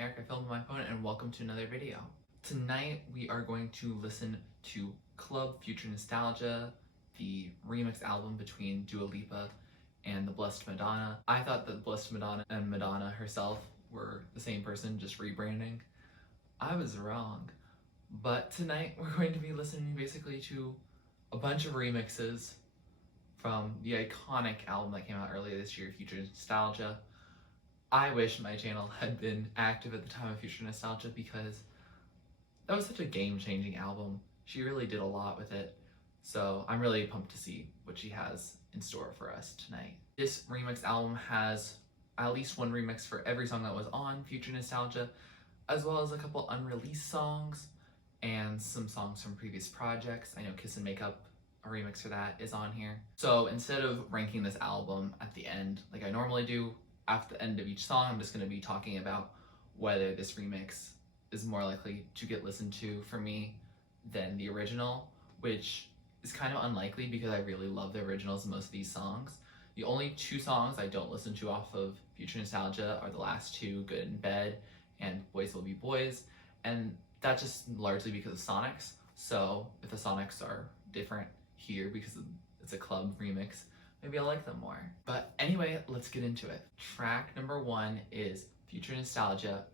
Eric, I filmed my phone, and welcome to another video. Tonight we are going to listen to Club Future Nostalgia, the remix album between Dua Lipa and the Blessed Madonna. I thought that Blessed Madonna and Madonna herself were the same person, just rebranding. I was wrong. But tonight we're going to be listening basically to a bunch of remixes from the iconic album that came out earlier this year, Future Nostalgia. I wish my channel had been active at the time of Future Nostalgia because that was such a game-changing album. She really did a lot with it. So I'm really pumped to see what she has in store for us tonight. This remix album has at least one remix for every song that was on Future Nostalgia, as well as a couple unreleased songs and some songs from previous projects. I know Kiss and Makeup, a remix for that, is on here. So instead of ranking this album at the end like I normally do, after the end of each song, I'm just going to be talking about whether this remix is more likely to get listened to for me than the original, which is kind of unlikely because I really love the originals in most of these songs. The only two songs I don't listen to off of Future Nostalgia are the last two, Good in Bed and Boys Will Be Boys, and that's just largely because of Sonics. So if the Sonics are different here because it's a club remix, maybe I'll like them more. But anyway, let's get into it. Track number 1 is Future Nostalgia,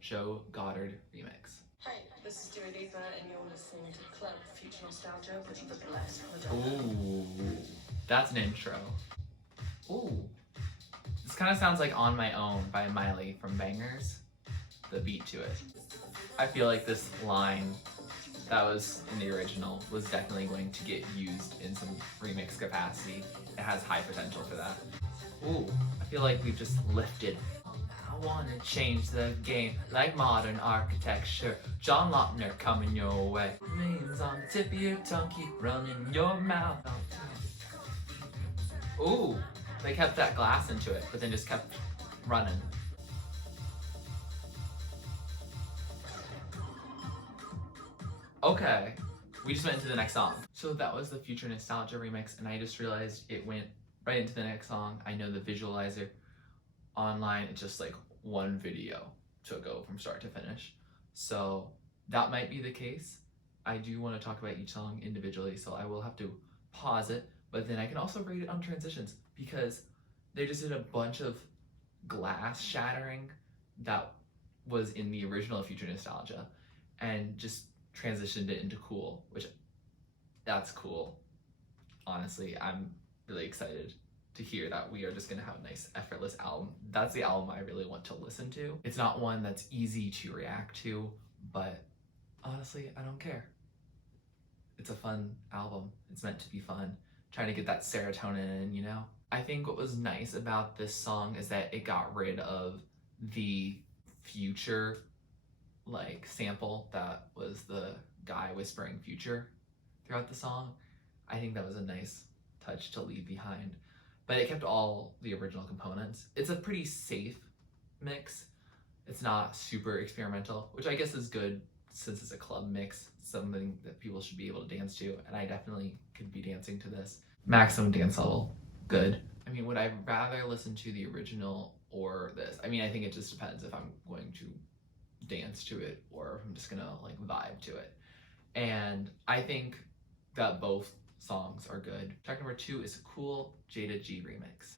Goddard remix. Hi, this is Jayda and you're listening to Club Future Nostalgia with the Blessed Madonna. Ooh, that's an intro. Ooh, this kind of sounds like On My Own by Miley from Bangers, the beat to it. I feel like this line that was in the original was definitely going to get used in some remix capacity. It has high potential for that. Ooh, I feel like we've just lifted. I wanna change the game like modern architecture. John Lautner coming your way. Names on the tip of your tongue, keep running your mouth. Ooh, they kept that glass into it, but then just kept running. Okay, we just went into the next song. So that was the Future Nostalgia remix, and I just realized it went right into the next song. I know the visualizer online, it's just like one video to go from start to finish. So that might be the case. I do want to talk about each song individually, so I will have to pause it, but then I can also rate it on transitions because they just did a bunch of glass shattering that was in the original Future Nostalgia and just transitioned it into cool, which that's cool. Honestly, I'm really excited to hear that we are just gonna have a nice effortless album. That's the album I really want to listen to. It's not one that's easy to react to, but honestly, I don't care. It's a fun album. It's meant to be fun. Trying to get that serotonin in, you know? I think what was nice about this song is that it got rid of the future sample that was the guy whispering future throughout the song. I think that was a nice touch to leave behind, but it kept all the original components. It's a pretty safe mix. It's not super experimental, which I guess is good since it's a club mix, something that people should be able to dance to, and I definitely could be dancing to this. Maximum dance level, good. I mean, would I rather listen to the original or this? I mean, I think it just depends if I'm going to dance to it or if I'm just gonna vibe to it. And I think that both songs are good. Track number 2 is a cool Jayda G remix.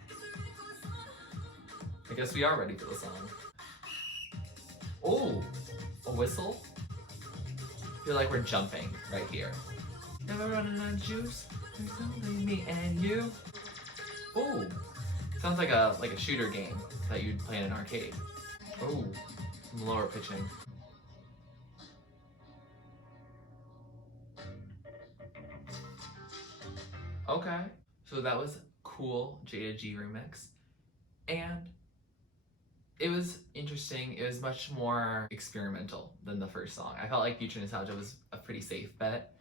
I guess we are ready for the song. Oh, a whistle? I feel like we're jumping right here. Never running out of juice. There's only me and you. Oh, sounds like a shooter game that you'd play in an arcade. Oh, some lower pitching. Okay, so that was cool Jayda G remix, and it was interesting. It was much more experimental than the first song. I felt like Future Nostalgia was a pretty safe bet,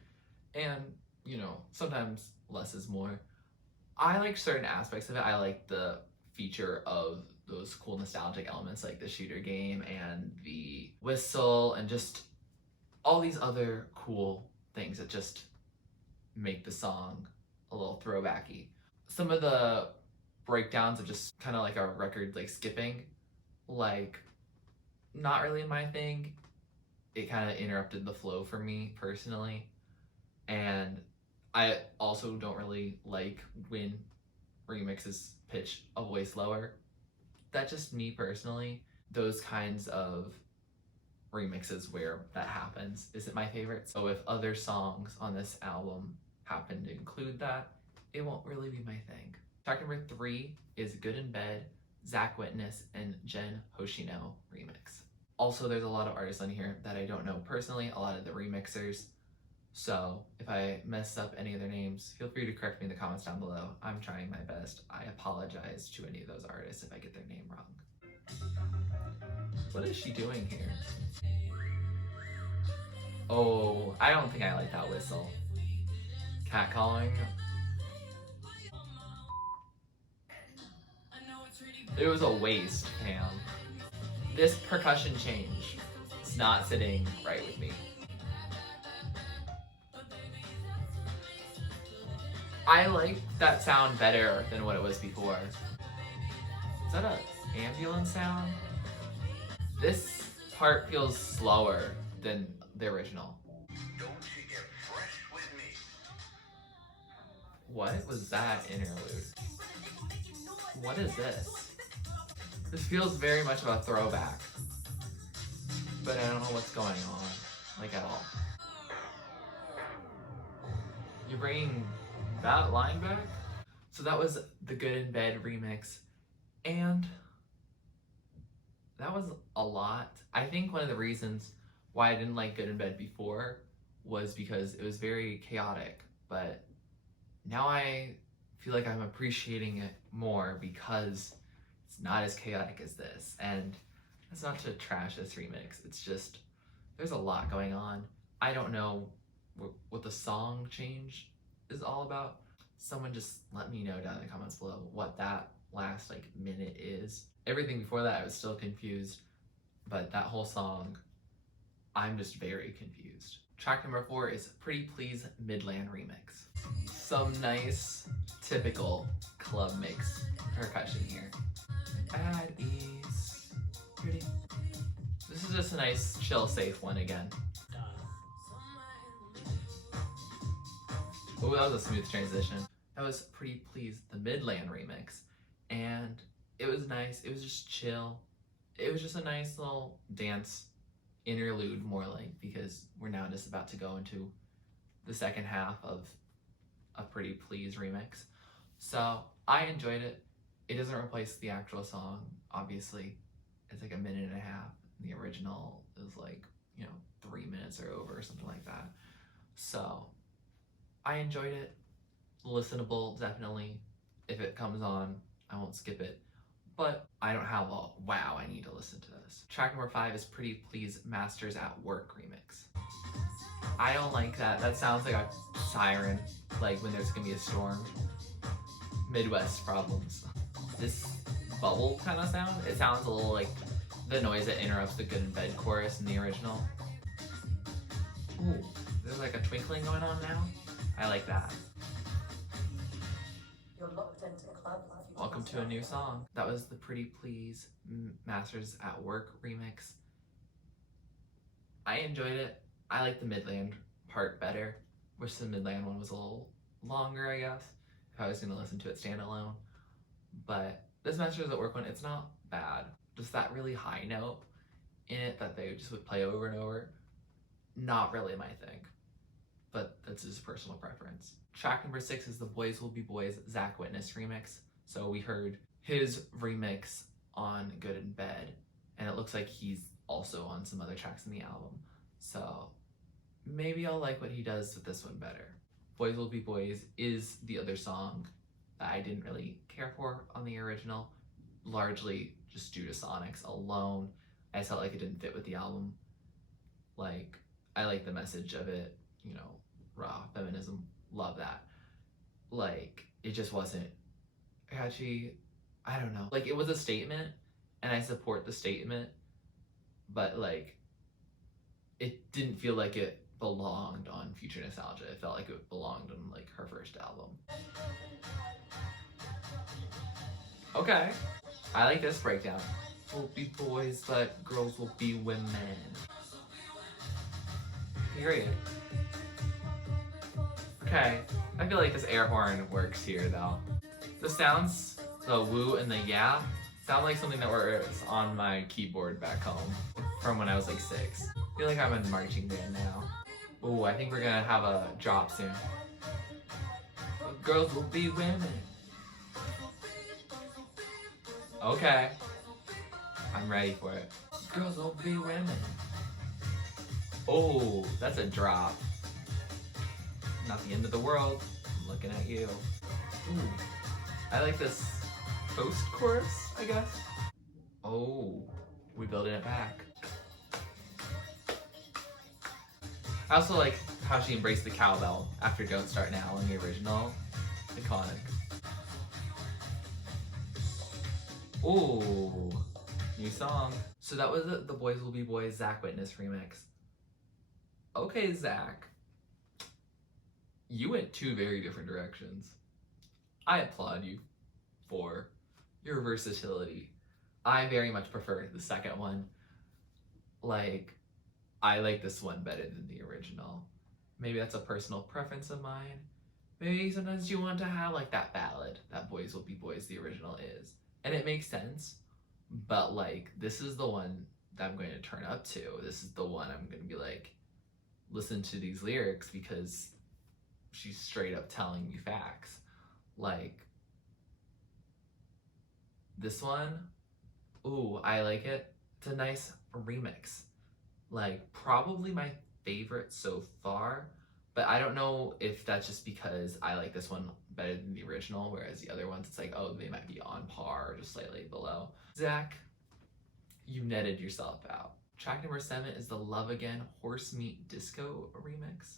and you know, sometimes less is more. I like certain aspects of it. I like the feature of those cool nostalgic elements like the shooter game and the whistle and just all these other cool things that just make the song a little throwbacky. Some of the breakdowns of just kind of like a record skipping, not really my thing. It kind of interrupted the flow for me personally. And I also don't really like when remixes pitch a voice lower. That's just me personally. Those kinds of remixes where that happens isn't my favorite. So if other songs on this album happen to include that, it won't really be my thing. Track number 3 is Good in Bed, Zach Witness, and Jen Hoshino remix. Also, there's a lot of artists on here that I don't know personally, a lot of the remixers. So if I mess up any of their names, feel free to correct me in the comments down below. I'm trying my best. I apologize to any of those artists if I get their name wrong. What is she doing here? Oh, I don't think I like that whistle. Catcalling. It was a waste, Pam. This percussion change is not sitting right with me. I like that sound better than what it was before. Is that an ambulance sound? This part feels slower than the original. Don't you get fresh with me? What was that interlude? What is this? This feels very much of a throwback, but I don't know what's going on, like at all. You're bringing that line back? So that was the Good in Bed remix, and that was a lot. I think one of the reasons why I didn't like Good in Bed before was because it was very chaotic, but now I feel like I'm appreciating it more because it's not as chaotic as this. And that's not to trash this remix, it's just there's a lot going on. I don't know what the song change is all about. Someone just let me know down in the comments below what that last like minute is. Everything before that I was still confused, but that whole song, I'm just very confused. Track number 4 is Pretty Please Midland remix. Some nice, typical club mix percussion here. At ease, pretty. This is just a nice, chill, safe one again. Oh, that was a smooth transition. That was Pretty Please, the Midland remix. And it was nice, it was just chill. It was just a nice little dance interlude, more like, because we're now just about to go into the second half of a Pretty Please remix. So I enjoyed it. It doesn't replace the actual song, obviously. It's like 1.5 minutes. The original is like, 3 minutes or over or something like that. So I enjoyed it. Listenable, definitely. If it comes on, I won't skip it. But I don't have a, wow, I need to listen to this. Track number 5 is Pretty Please Masters at Work remix. I don't like that. That sounds like a siren, like when there's gonna be a storm. Midwest problems. This bubble kind of sound, it sounds a little like the noise that interrupts the Good in Bed chorus in the original. Ooh, there's like a twinkling going on now. I like that. You're locked into club life. Welcome to a new song. That was the Pretty Please Masters at Work remix. I enjoyed it. I like the Midland part better. Wish the Midland one was a little longer, I guess, if I was gonna listen to it standalone. But this Masters at Work one, it's not bad. Just that really high note in it that they just would play over and over. Not really my thing, but that's just personal preference. Track number 6 is the Boys Will Be Boys Zach Witness remix. So we heard his remix on Good in Bed, and it looks like he's also on some other tracks in the album. So maybe I'll like what he does with this one better. Boys Will Be Boys is the other song that I didn't really care for on the original, largely just due to Sonics alone. I felt like it didn't fit with the album. Like, I like the message of it, raw feminism, love that. Like, it just wasn't catchy. I don't know. Like, it was a statement, and I support the statement, but like, it didn't feel like it belonged on Future Nostalgia. It felt like it belonged on like her first album. Okay, I like this breakdown. will be boys, but girls will be women. Period. Okay, I feel like this air horn works here though. The sounds, the woo and the yeah, sound like something that was on my keyboard back home from when I was like 6. I feel like I'm in marching band now. Ooh, I think we're gonna have a drop soon. Girls will be women. Okay. I'm ready for it. Girls will be women. Oh, that's a drop. Not the end of the world. I'm looking at you. Ooh. I like this post-chorus, I guess. Oh, we building it back. I also like how she embraced the cowbell after Don't Start Now in the original. Iconic. Ooh, new song. So that was the Boys Will Be Boys Zach Witness remix. Okay, Zach. You went 2 very different directions. I applaud you for your versatility. I very much prefer the second one. Like, I like this one better than the original. Maybe that's a personal preference of mine. Maybe sometimes you want to have like that ballad that Boys Will Be Boys the original is. And it makes sense, but like this is the one that I'm going to turn up to. This is the one I'm going to be like, listen to these lyrics because she's straight up telling me facts. Like this one, ooh, I like it. It's a nice remix. Like probably my favorite so far, but I don't know if that's just because I like this one better than the original, whereas the other ones it's like, oh, they might be on par or just slightly below. Zach, you netted yourself out. Track number 7 is the Love Again Horse Meat Disco remix.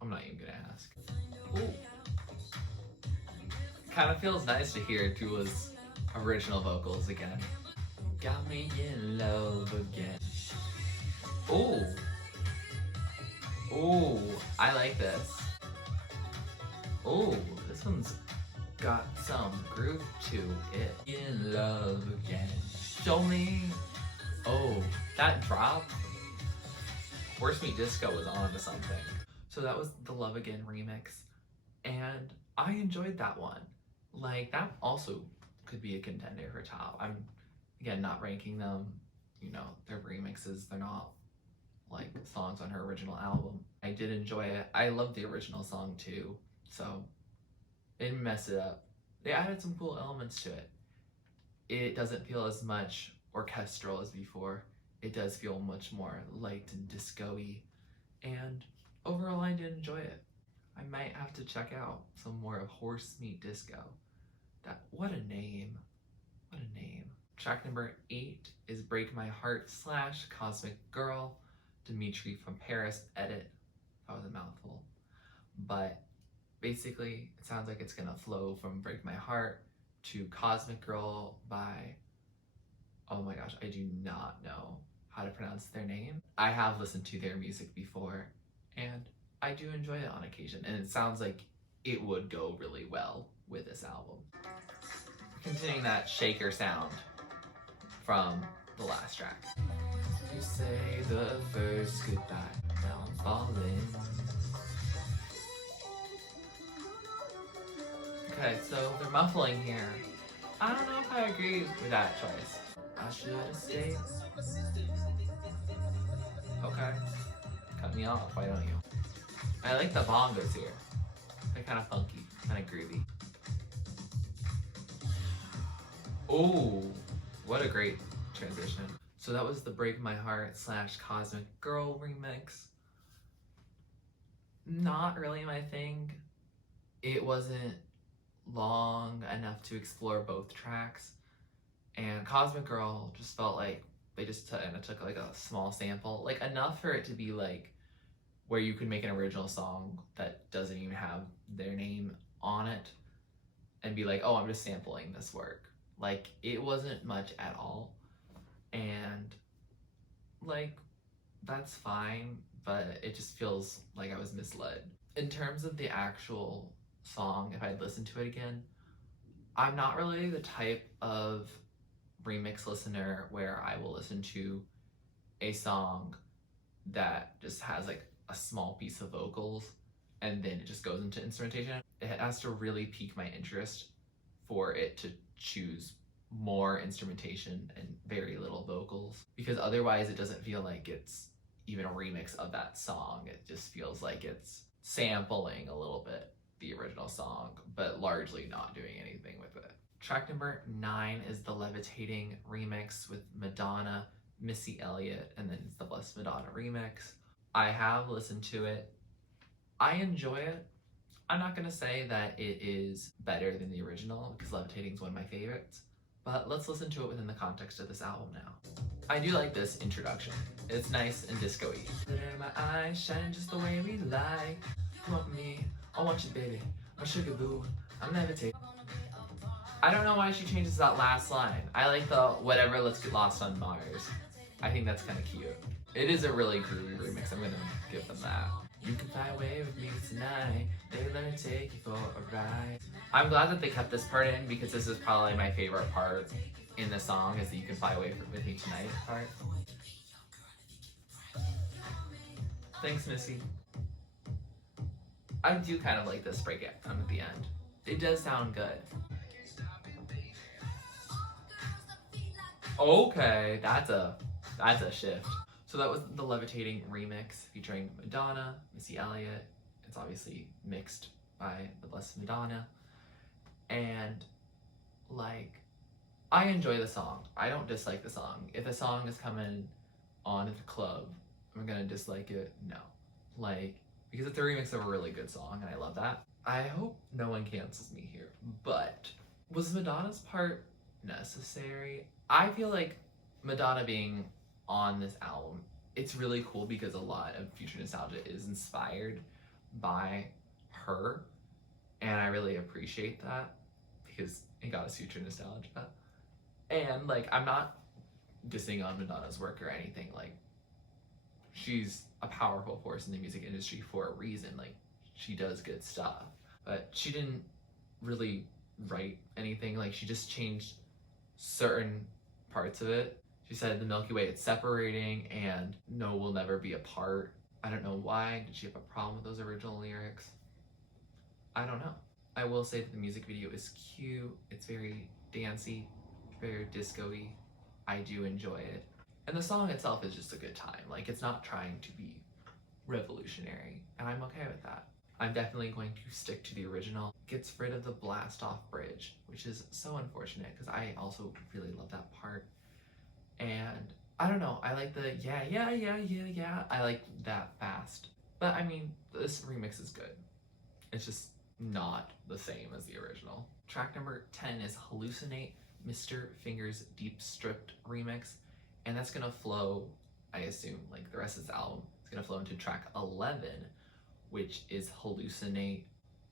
I'm not even gonna ask. Ooh. Kind of feels nice to hear Tula's original vocals again. Got me in love again. Ooh. Ooh, I like this. Ooh, this one's got some groove to it. In love again. Show me. Oh, that drop. Horse Meat Disco was on to something. So that was the Love Again remix. And I enjoyed that one. Like, that also could be a contender for top. I'm, again, not ranking them. You know, they're remixes. They're not like songs on her original album. I did enjoy it. I love the original song too, so they didn't mess it up. They added some cool elements to it. It doesn't feel as much orchestral as before. It does feel much more light and disco-y, and overall I did enjoy it. I might have to check out some more of Horse Meat Disco. That, what a name. What a name. Track number 8 is Break My Heart / Cosmic Girl. Dimitri from Paris edit. That was a mouthful. But basically, it sounds like it's gonna flow from Break My Heart to Cosmic Girl by, oh my gosh, I do not know how to pronounce their name. I have listened to their music before, and I do enjoy it on occasion, and it sounds like it would go really well with this album. Continuing that shaker sound from the last track. You say the first goodbye, now I'm falling. Okay, so they're muffling here. I don't know if I agree with that choice. I should have stayed. Okay. Cut me off, why don't you? I like the bongos here. They're kind of funky, kind of groovy. Oh, what a great transition. So that was the Break My Heart / Cosmic Girl remix. Not really my thing. It wasn't long enough to explore both tracks. And Cosmic Girl just felt like they just took like a small sample. Like enough for it to be like where you could make an original song that doesn't even have their name on it and be like, oh, I'm just sampling this work. Like, it wasn't much at all. And like, that's fine, but it just feels like I was misled. In terms of the actual song, if I'd listened to it again, I'm not really the type of remix listener where I will listen to a song that just has like a small piece of vocals and then it just goes into instrumentation. It has to really pique my interest for it to choose more instrumentation and very little vocals, because otherwise it doesn't feel like it's even a remix of that song. It just feels like it's sampling a little bit the original song, but largely not doing anything with it. Track number 9 is the Levitating remix with Madonna, Missy Elliott, and then it's the Blessed Madonna remix. I have listened to it. I enjoy it. I'm not gonna say that it is better than the original because Levitating is one of my favorites, but let's listen to it within the context of this album now. I do like this introduction. It's nice and disco-y. Glitter in my eyes, shine just the way we like. You want me, I want you, baby. My sugar boo, I'm levitating. I don't know why she changes that last line. I like the whatever, let's get lost on Mars. I think that's kind of cute. It is a really groovy remix. I'm gonna give them that. You can fly away with me tonight. They're gonna take you for a ride. I'm glad that they kept this part in because this is probably my favorite part in the song, is the "You can fly away with me tonight" part. Thanks, Missy. I do kind of like this breakdown at the end. It does sound good. Okay, that's a shift. So that was the Levitating remix featuring Madonna, Missy Elliott. It's obviously mixed by the Blessed Madonna. And like, I enjoy the song. I don't dislike the song. If a song is coming on at the club, I'm gonna dislike it? No. Like, because it's a remix of a really good song and I love that. I hope no one cancels me here, but was Madonna's part necessary? I feel like Madonna being on this album, it's really cool because a lot of future nostalgia is inspired by her, and I really appreciate that because it got us future nostalgia. And like, I'm not dissing on Madonna's work or anything. Like, she's a powerful force in the music industry for a reason. Like, she does good stuff, but she didn't really write anything. Like, she just changed certain parts of it. She said the Milky Way, it's separating, and no, we'll never be apart. I don't know why. Did she have a problem with those original lyrics? I don't know. I will say that the music video is cute. It's very dancey, very disco-y. I do enjoy it. And the song itself is just a good time. Like, it's not trying to be revolutionary, and I'm okay with that. I'm definitely going to stick to the original. It gets rid of the blast off bridge, which is so unfortunate because I also really love that part. And I don't know, I like the yeah, yeah, yeah, yeah, yeah. I like that fast. But I mean, this remix is good. It's just not the same as the original. Track number 10 is Hallucinate, Mr. Fingers Deep Stripped remix. And that's gonna flow, I assume, like the rest of this album, it's gonna flow into track 11, which is Hallucinate,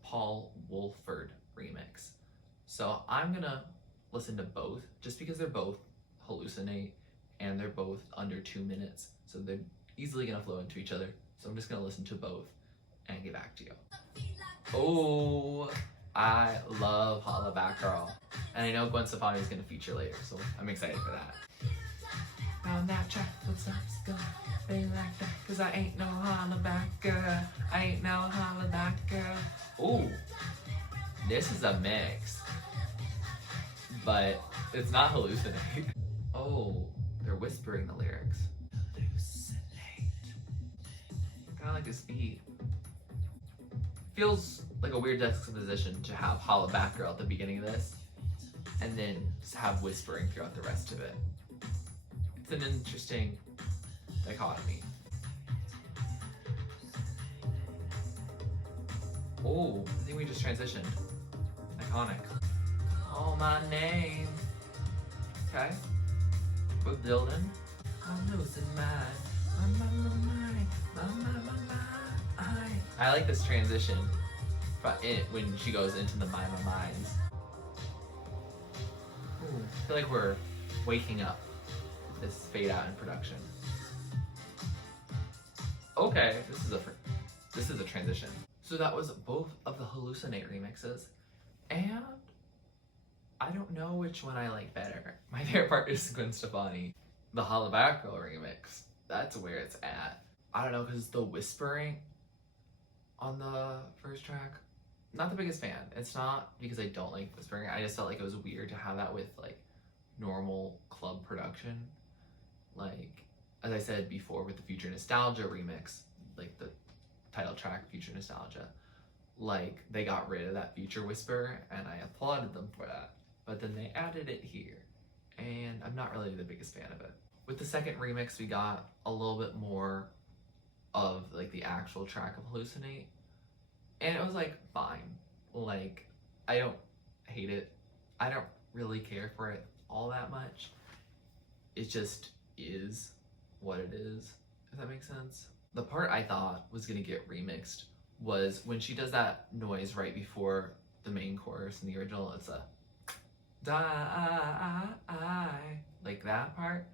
Paul Woolford remix. So I'm gonna listen to both just because they're both Hallucinate and they're both under 2 minutes. So they're easily gonna flow into each other. So I'm just gonna listen to both and get back to you. Oh, I love Ollaback Girl. And I know Gwen Stefani is gonna feature later, so I'm excited for that. Found that track, what's up, go, they like that, cause I ain't no hollaback girl, I ain't no hollaback girl. Ooh, this is a mix, but it's not Hallucinate. Oh, they're whispering the lyrics. Hallucinate. Kinda like this beat. Feels like a weird juxtaposition to have hollaback girl at the beginning of this, and then just have whispering throughout the rest of it. It's an interesting dichotomy. Oh, I think we just transitioned. Iconic. Call my name. Okay. We're building. I'm losing mine. I like this transition when she goes into the my minds. Ooh, I feel like we're waking up. This fade out in production. Okay, this is a transition. So that was both of the Hallucinate remixes, and I don't know which one I like better. My favorite part is Gwen Stefani. The Hollaback remix, that's where it's at. I don't know, because the whispering on the first track, not the biggest fan. It's not because I don't like whispering, I just felt like it was weird to have that with like normal club production. Like, as I said before with the Future Nostalgia remix, like the title track, Future Nostalgia, like they got rid of that future whisper and I applauded them for that. But then they added it here and I'm not really the biggest fan of it. With the second remix, we got a little bit more of like the actual track of Hallucinate. And it was like fine. Like, I don't hate it. I don't really care for it all that much. It just is what it is, if that makes sense. The part I thought was gonna get remixed was when she does that noise right before the main chorus in the original. It's a die, like that part.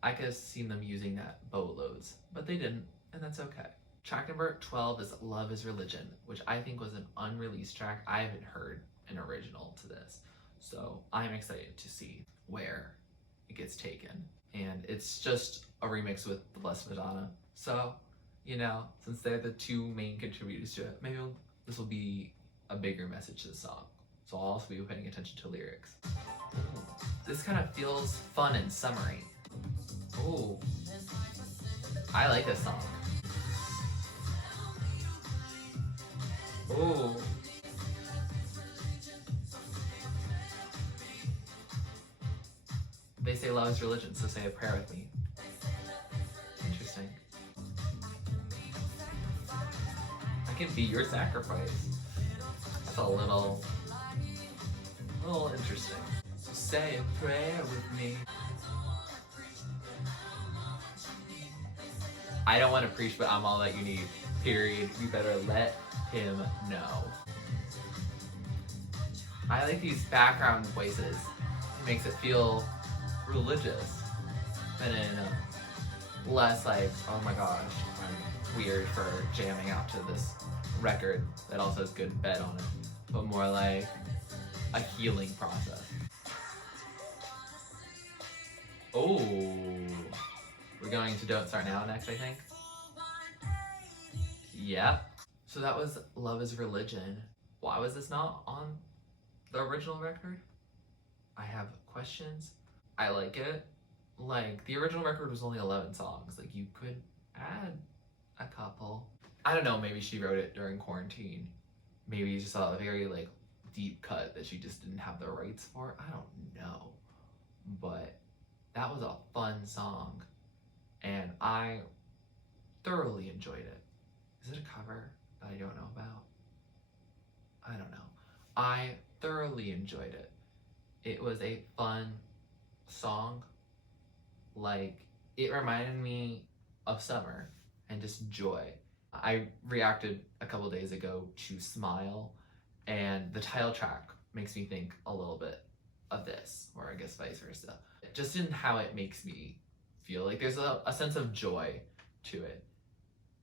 I could have seen them using that boatloads, but they didn't, and that's okay. Track number 12 is Love is Religion, which I think was an unreleased track. I haven't heard an original to this, so I'm excited to see where it gets taken. And it's just a remix with the Blessed Madonna. So, you know, since they're the two main contributors to it, maybe this will be a bigger message to the song. So I'll also be paying attention to lyrics. Ooh. This kind of feels fun and summery. Ooh, I like this song. Ooh. They say love is religion, so say a prayer with me. Interesting. I can be your sacrifice. That's a little interesting. So say a prayer with me. I don't want to preach, but I'm all that you need. Period. You better let him know. I like these background voices. It makes it feel religious and in less like, oh my gosh, I'm weird for jamming out to this record that also has good bed on it, but more like a healing process. Oh, we're going to Don't Start Now next, I think. Yep. So that was Love is Religion. Why was this not on the original record? I have questions. I like it. Like, the original record was only 11 songs. Like, you could add a couple. I don't know, maybe she wrote it during quarantine. Maybe you just saw a very, like, deep cut that she just didn't have the rights for. I don't know. But that was a fun song. And I thoroughly enjoyed it. Is it a cover that I don't know about? I don't know. I thoroughly enjoyed it. It was a fun song. Like, it reminded me of summer and just joy. I reacted a couple days ago to Smile, and the title track makes me think a little bit of this, or I guess vice versa. Just in how it makes me feel. Like, there's a sense of joy to it,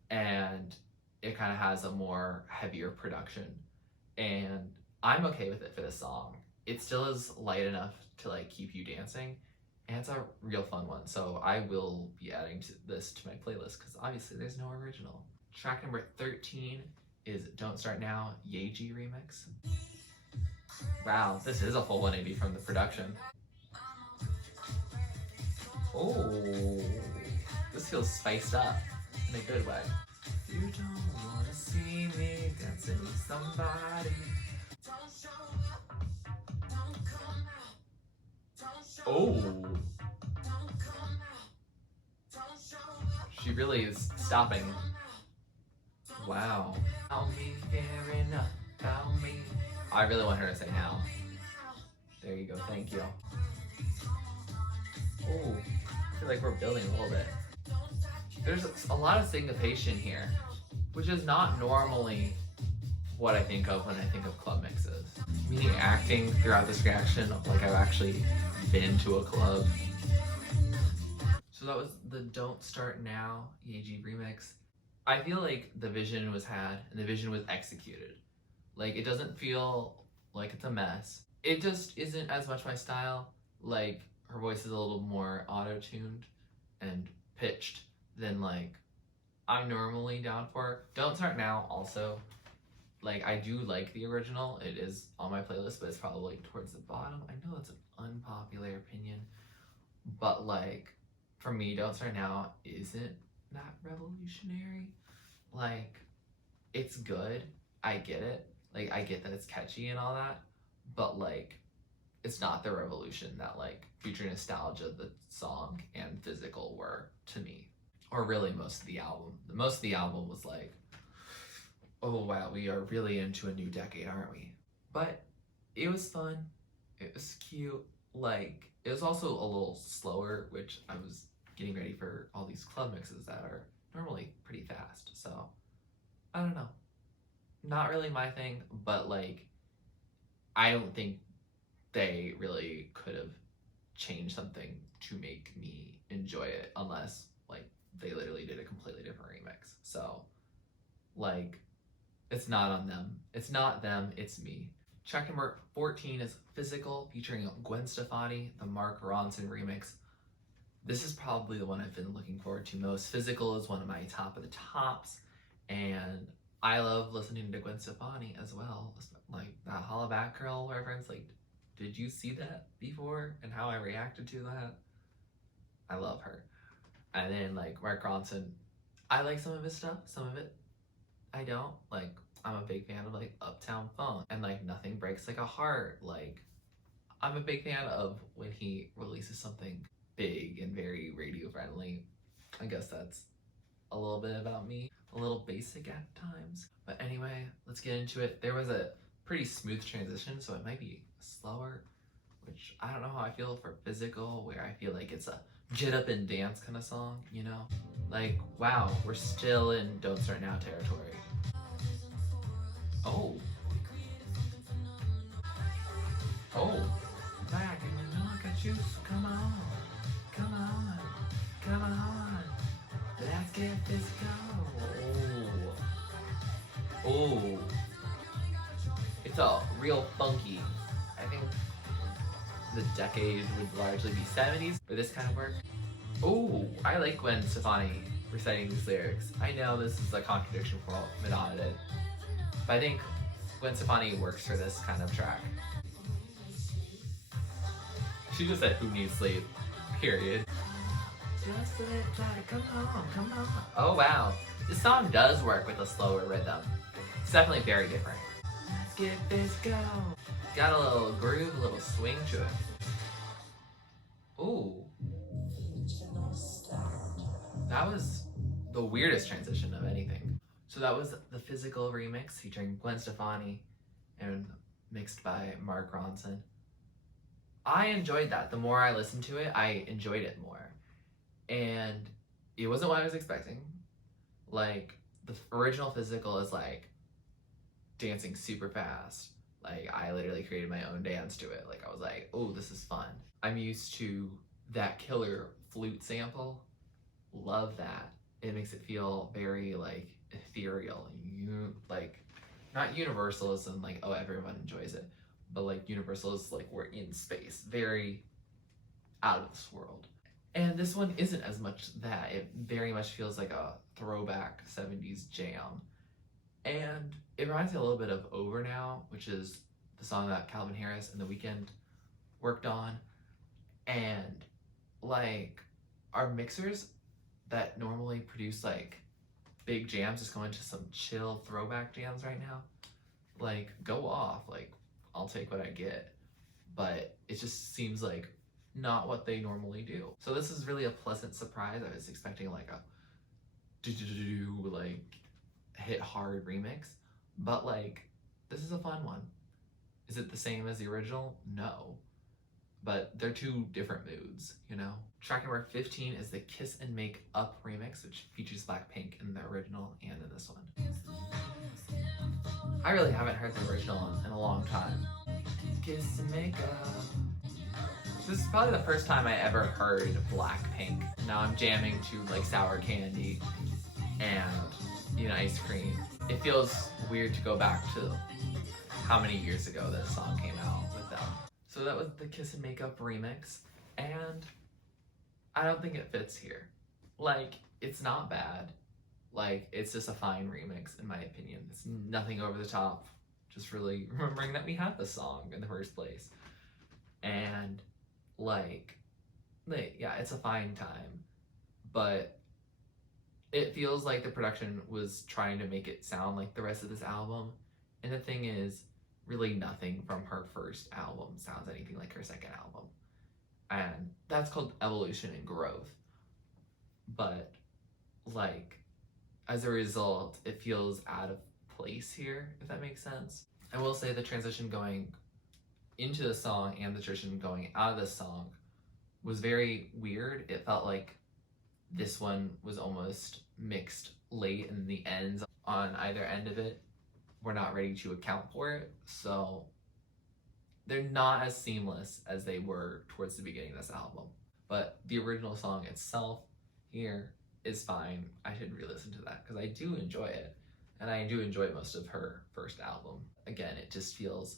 and it kind of has a more heavier production, and I'm okay with it for this song. It still is light enough to like keep you dancing, and it's a real fun one, so I will be adding this to my playlist because obviously there's no original. Track number 13 is Don't Start Now, Yaeji remix. Wow, this is a full 180 from the production. Oh, this feels spiced up in a good way. You don't wanna see me dancing with somebody. Oh, she really is stopping. Wow. Tell me fair enough, tell me. I really want her to say now. There you go, thank you. Oh, I feel like we're building a little bit. There's a lot of syncopation here, which is not normally what I think of when I think of club mixes. Me acting throughout this reaction like I've actually been to a club. So that was the Don't Start Now Yaeji remix. I feel like the vision was had and the vision was executed. Like, it doesn't feel like it's a mess. it just isn't as much my style. Like, her voice is a little more auto-tuned and pitched than like I'm normally down for. Don't Start Now also, like, I do like the original. It is on my playlist, but it's probably towards the bottom. I know that's an unpopular opinion, but like, for me, Don't Start Now isn't that revolutionary. Like, it's good. I get it. Like, I get that it's catchy and all that, but like, it's not the revolution that like Future Nostalgia, the song, and Physical were to me. Or really most of the album. Most of the album was like, oh wow, we are really into a new decade, aren't we? But it was fun. It was cute. Like, it was also a little slower, which I was getting ready for all these club mixes that are normally pretty fast. So, I don't know. Not really my thing, but like, I don't think they really could have changed something to make me enjoy it unless like they literally did a completely different remix. So like, it's not on them. It's not them, it's me. Track number 14 is Physical featuring Gwen Stefani, the Mark Ronson remix. This is probably the one I've been looking forward to most. Physical is one of my top of the tops, and I love listening to Gwen Stefani as well. Like that Hollaback Girl where everyone's like, did you see that before? And how I reacted to that. I love her. And then like Mark Ronson, I like some of his stuff, some of it I don't. Like, I'm a big fan of like Uptown Funk and like Nothing Breaks Like a Heart. Like, I'm a big fan of when he releases something big and very radio friendly. I guess that's a little bit about me. A little basic at times. But anyway, let's get into it. There was a pretty smooth transition, so it might be slower, which I don't know how I feel for Physical, where I feel like it's a get up and dance kind of song, you know? Like, wow, we're still in Don't Start Now territory. Oh. Oh. Back and you look at you, come on. Come on. Come on. Let's get this go. Oh. Oh. It's a real funky. I think the decade would largely be 70s for this kind of work. Oh, I like Gwen Stefani reciting these lyrics. I know this is a contradiction for what Madonna did, but I think Gwen Stefani works for this kind of track. She just said, who needs sleep? Period. Just let it fly, come on, come on. Oh wow, this song does work with a slower rhythm. It's definitely very different. Let's get this go. Got a little groove, a little swing to it. Ooh. That was the weirdest transition of anything. So that was the Physical remix featuring Gwen Stefani and mixed by Mark Ronson. I enjoyed that. The more I listened to it, I enjoyed it more. And it wasn't what I was expecting. Like, the original Physical is like dancing super fast. Like, I literally created my own dance to it. Like, I was like, oh, this is fun. I'm used to that killer flute sample. Love that. It makes it feel very, like, ethereal. Like, not universal as in, like, oh, everyone enjoys it. But, like, universal is, like, we're in space. Very out of this world. And this one isn't as much that. It very much feels like a throwback 70s jam. And it reminds me a little bit of Over Now, which is the song that Calvin Harris and The Weeknd worked on. And like, our mixers that normally produce like big jams just go into some chill throwback jams right now. Like, go off. Like, I'll take what I get. But it just seems like not what they normally do. So this is really a pleasant surprise. I was expecting like a like hit hard remix, but like, this is a fun one. Is it the same as the original? No, but they're two different moods, you know? Track number 15 is the Kiss and Make Up remix, which features Blackpink in the original and in this one. I really haven't heard the original in a long time. Kiss and Make Up. This is probably the first time I ever heard Blackpink. Now I'm jamming to like Sour Candy and, you know, Ice Cream. It feels weird to go back to how many years ago this song came out with them. So that was the Kiss and Makeup remix, and I don't think it fits here. Like, it's not bad. Like, it's just a fine remix, in my opinion. It's nothing over the top. Just really remembering that we had the song in the first place. And, like, yeah, it's a fine time. But it feels like the production was trying to make it sound like the rest of this album. And the thing is, really nothing from her first album sounds anything like her second album. And that's called evolution and growth. But, like, as a result, it feels out of place here, if that makes sense. I will say the transition going into the song and the transition going out of the song was very weird. It felt like this one was almost mixed late, and the ends on either end of it were not ready to account for it. So they're not as seamless as they were towards the beginning of this album. But the original song itself here is fine. I should re-listen to that because I do enjoy it. And I do enjoy most of her first album. Again, it just feels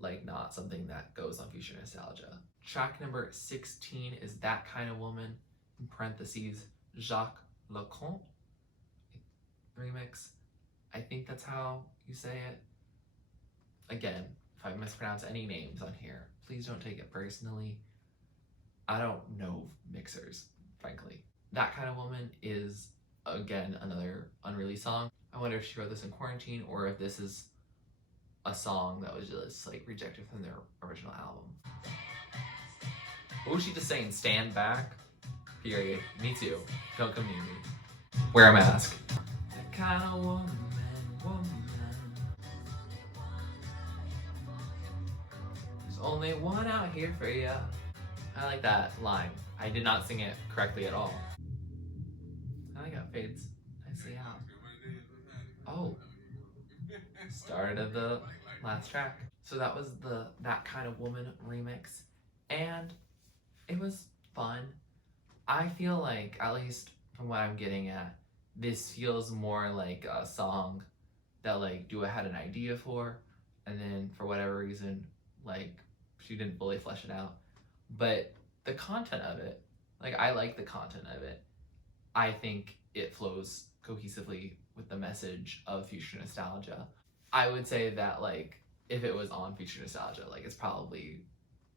like not something that goes on Future Nostalgia. Track number 16 is That Kind of Woman, in parentheses, Jacques Leconte remix. I think that's how you say it. Again, if I mispronounce any names on here, please don't take it personally. I don't know mixers, frankly. That Kind of Woman is, again, another unreleased song. I wonder if she wrote this in quarantine or if this is a song that was just like rejected from their original album. What was she just saying? Stand back? Period. Me too. Don't come near me. Wear a mask. That kind of woman. There's only one out here for ya. I like that line. I did not sing it correctly at all. I like how it fades nicely out. Oh. Start of the last track. So that was the That Kind of Woman remix. And it was fun. I feel like, at least from what I'm getting at, this feels more like a song that like Dua had an idea for, and then for whatever reason, like she didn't fully flesh it out. But the content of it, like I like the content of it. I think it flows cohesively with the message of Future Nostalgia. I would say that like if it was on Future Nostalgia, like it's probably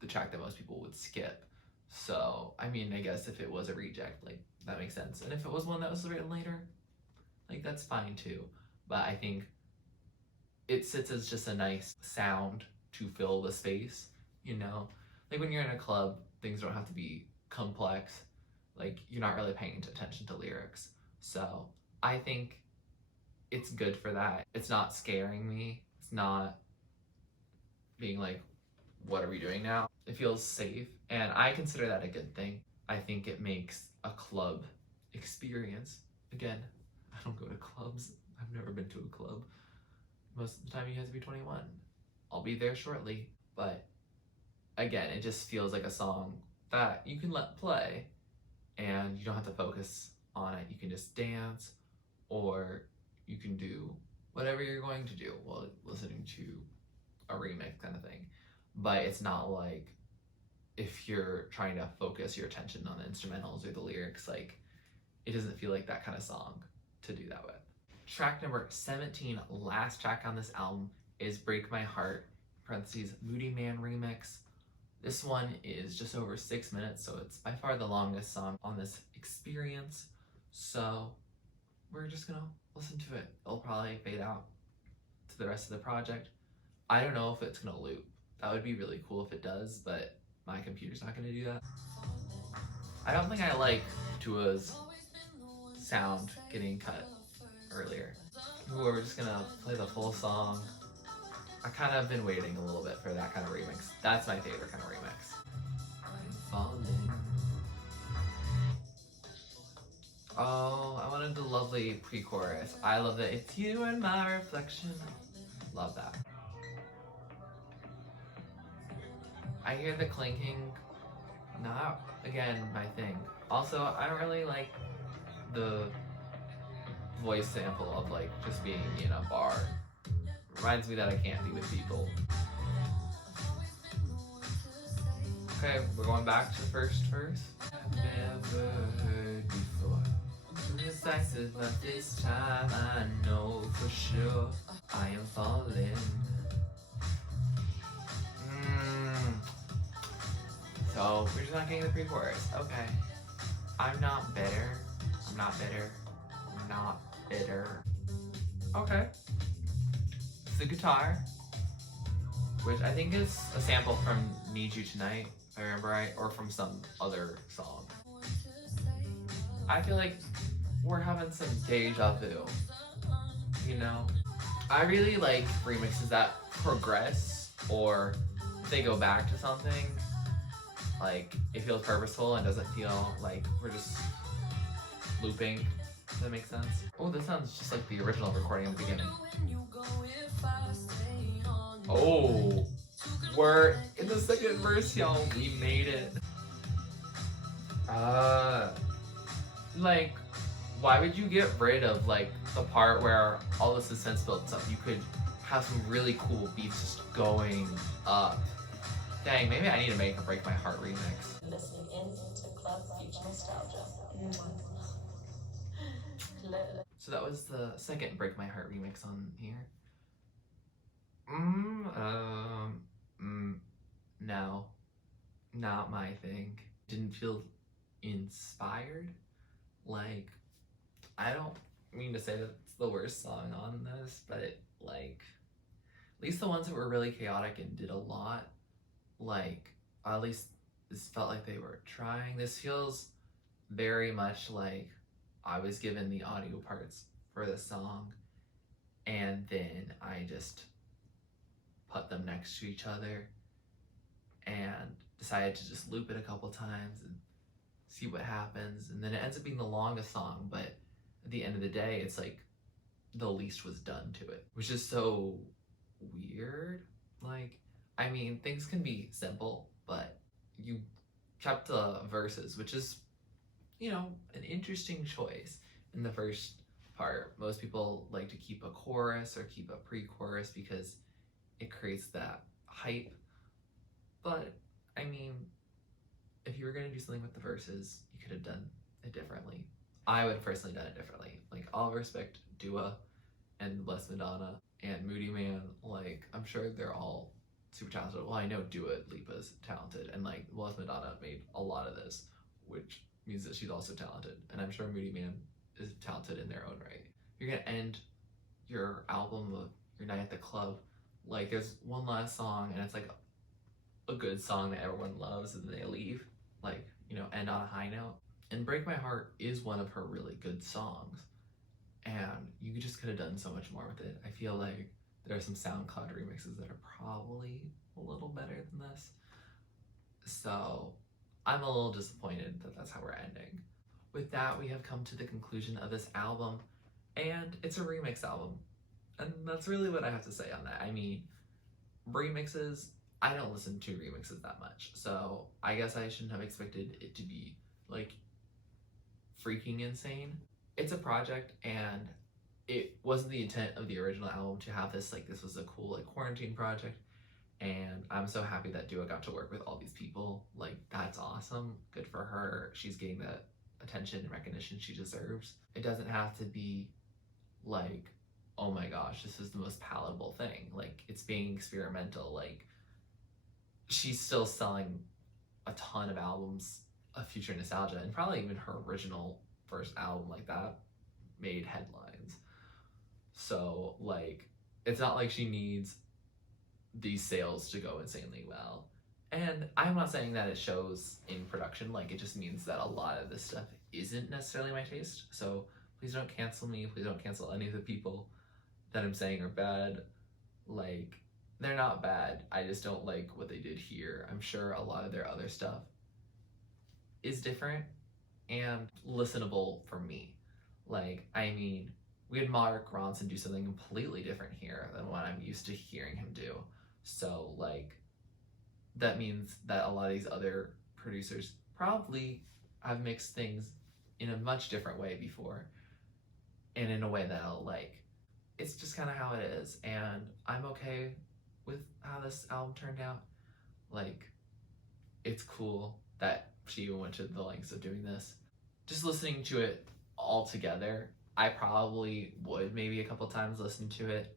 the track that most people would skip. So, I mean, I guess if it was a reject, like, that makes sense. And if it was one that was written later, like, that's fine too. But I think it sits as just a nice sound to fill the space, you know? Like, when you're in a club, things don't have to be complex. Like, you're not really paying attention to lyrics. So, I think it's good for that. It's not scaring me. It's not being like, what are we doing now? It feels safe, and I consider that a good thing. I think it makes a club experience. Again, I don't go to clubs. I've never been to a club. Most of the time you have to be 21. I'll be there shortly, but again, it just feels like a song that you can let play and you don't have to focus on it. You can just dance, or you can do whatever you're going to do while listening to a remix kind of thing. But it's not like if you're trying to focus your attention on the instrumentals or the lyrics, like it doesn't feel like that kind of song to do that with. Track number 17, last track on this album, is Break My Heart, parentheses, Moody Man remix. This one is just over 6 minutes, so it's by far the longest song on this experience. So we're just gonna listen to it. It'll probably fade out to the rest of the project. I don't know if it's gonna loop. That would be really cool if it does, but my computer's not gonna do that. I don't think I like Dua's sound getting cut earlier. Ooh, we're just gonna play the full song. I kind of been waiting a little bit for that kind of remix. That's my favorite kind of remix. Falling. Oh, I wanted the lovely pre-chorus. I love that it's you and my reflection. Love that. I hear the clinking. Not, again, my thing. Also, I don't really like the voice sample of like just being in a bar. Reminds me that I can't be with people. Okay, we're going back to the first verse. I've never heard before. Decisive, but this time I know for sure I am falling. So we're just not getting the pre-chorus. Okay. I'm not bitter. I'm not bitter. I'm not bitter. Okay. It's the guitar, which I think is a sample from Need You Tonight, if I remember right, or from some other song. I feel like we're having some deja vu, you know? I really like remixes that progress, or they go back to something. Like, it feels purposeful and doesn't feel like we're just looping. Does that make sense? Oh, this sounds just like the original recording in the beginning. Oh, we're in the second verse, y'all. We made it. Like, why would you get rid of like the part where all the suspense builds up? You could have some really cool beats just going up. Dang, maybe I need to make a Break My Heart remix. Listening in to club future nostalgia. So that was the second Break My Heart remix on here. No, not my thing. Didn't feel inspired. Like, I don't mean to say that it's the worst song on this, but like, at least the ones that were really chaotic and did a lot, like, at least this felt like they were trying. This feels very much like I was given the audio parts for the song and then I just put them next to each other and decided to just loop it a couple times and see what happens, and then it ends up being the longest song, but at the end of the day it's like the least was done to it, which is so weird. Like, I mean, things can be simple, but you kept the verses, which is, you know, an interesting choice in the first part. Most people like to keep a chorus or keep a pre-chorus because it creates that hype, but I mean, if you were gonna do something with the verses, you could have done it differently. I would have personally done it differently. Like, I'll respect Dua and Bless Madonna and Moody Man. Like, I'm sure they're all super talented. Well, I know Dua Lipa's talented, and like Bless Madonna made a lot of this, which means that she's also talented. And I'm sure Moody Man is talented in their own right. You're gonna end your album of your night at the club, like there's one last song and it's like a good song that everyone loves, and then they leave, like, you know, end on a high note. And Break My Heart is one of her really good songs, and you just could have done so much more with it. I feel like there are some SoundCloud remixes that are probably a little better than this, so I'm a little disappointed that that's how we're ending. With that, we have come to the conclusion of this album, and it's a remix album, and that's really what I have to say on that. I mean, remixes, I don't listen to remixes that much, so I guess I shouldn't have expected it to be like freaking insane. It's a project, and it wasn't the intent of the original album to have this, like, this was a cool like quarantine project, and I'm so happy that Dua got to work with all these people. Like, that's awesome. Good for her. She's getting the attention and recognition she deserves. It doesn't have to be like, oh my gosh, this is the most palatable thing. Like, it's being experimental. Like, she's still selling a ton of albums of future nostalgia, and probably even her original first album like that made headlines. So like, it's not like she needs these sales to go insanely well. And I'm not saying that it shows in production, like, it just means that a lot of this stuff isn't necessarily my taste. So please don't cancel me, please don't cancel any of the people that I'm saying are bad. Like, they're not bad, I just don't like what they did here. I'm sure a lot of their other stuff is different and listenable for me. Like, I mean, we had Mark Ronson do something completely different here than what I'm used to hearing him do. So like, that means that a lot of these other producers probably have mixed things in a much different way before, and in a way that I'll like. It's just kind of how it is, and I'm okay with how this album turned out. Like, it's cool that she even went to the lengths of doing this. Just listening to it all together, I probably would maybe a couple times listen to it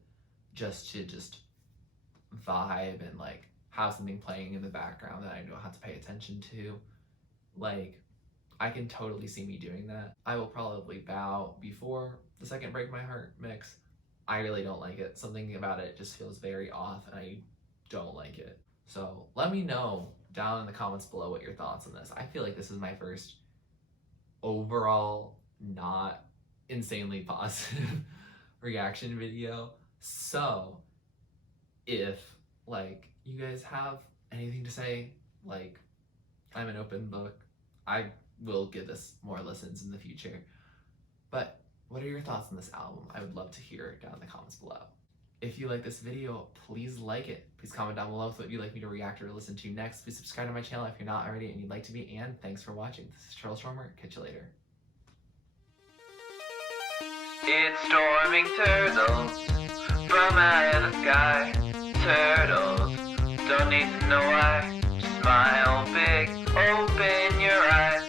just to vibe and like have something playing in the background that I know how to pay attention to. Like, I can totally see me doing that. I will probably bow before the second Break My Heart mix. I really don't like it. Something about it just feels very off and I don't like it. So let me know down in the comments below what your thoughts on this. I feel like this is my first overall not insanely positive reaction video. So if like you guys have anything to say, like, I'm an open book. I will give this more listens in the future. But what are your thoughts on this album? I would love to hear it down in the comments below. If you like this video, please like it. Please comment down below what you'd like me to react or listen to next. Please subscribe to my channel if you're not already and you'd like to be. And thanks for watching. This is TurtleStormer. Catch you later. It's storming turtles from out of the sky. Turtles, don't need to know why. Smile big, open your eyes.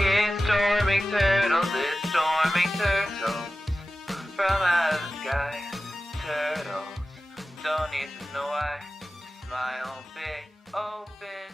It's storming turtles, it's storming turtles from out of the sky. Turtles, don't need to know why. Smile big, open